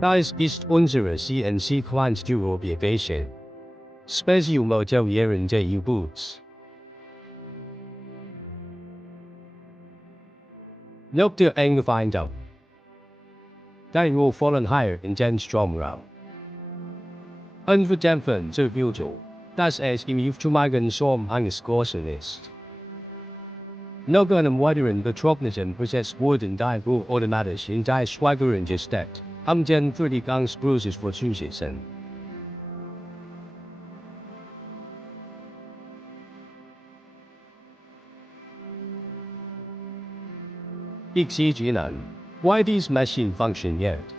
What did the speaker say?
Das ist unsere CNC-Kleiner U Rohrbie. Special modellieren der U-Boots. Nach der Eingeweihdung. Die Rohr fallen higher in den Stromraum. Verdampfen zur Bildung, dass es im Aufzumachen Strom angeschlossen ist. Nach einem weiteren getrockneten Prozess wurden die Rohr automatisch in die Schweigerin gesteckt, den Fertigungsprozess fortzusetzen. Ich sehe Ihnen, wie diese Maschine funktioniert.